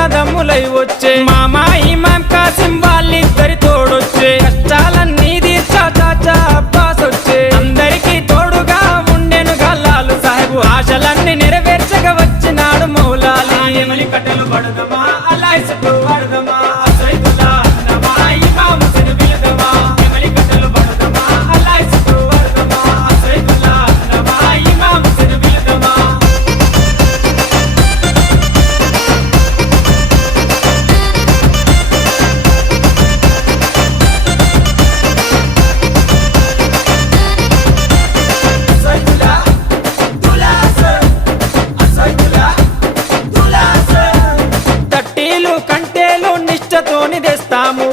అన్నదమ్ములై వచ్చే మామా ఇమాం కాసిం వాళ్ళిద్దరి తోడొచ్చే కష్టాలన్నీ తీర్చా చాచా అబ్బాస్ వచ్చే అందరికీ తోడుగా ఉండెను గల్లాలు సాహెబు ఆశలన్నీ నెరవేర్చగా వచ్చినాడు మౌలాలి నెమలి కట్టెలు పడదమా అల్లాయిసకు వాడదమా అసైదుల్లా నమా ఇమాం హుస్సేన్ బిలదమా నెమలి కట్టెలు పడదమా అల్లాయిసకు వాడదమా అసైదుల్లా నమా ఇమాం హుస్సేన్ బిలదమా తట్టీలు కంటేలు నిష్టతోని తెస్తాము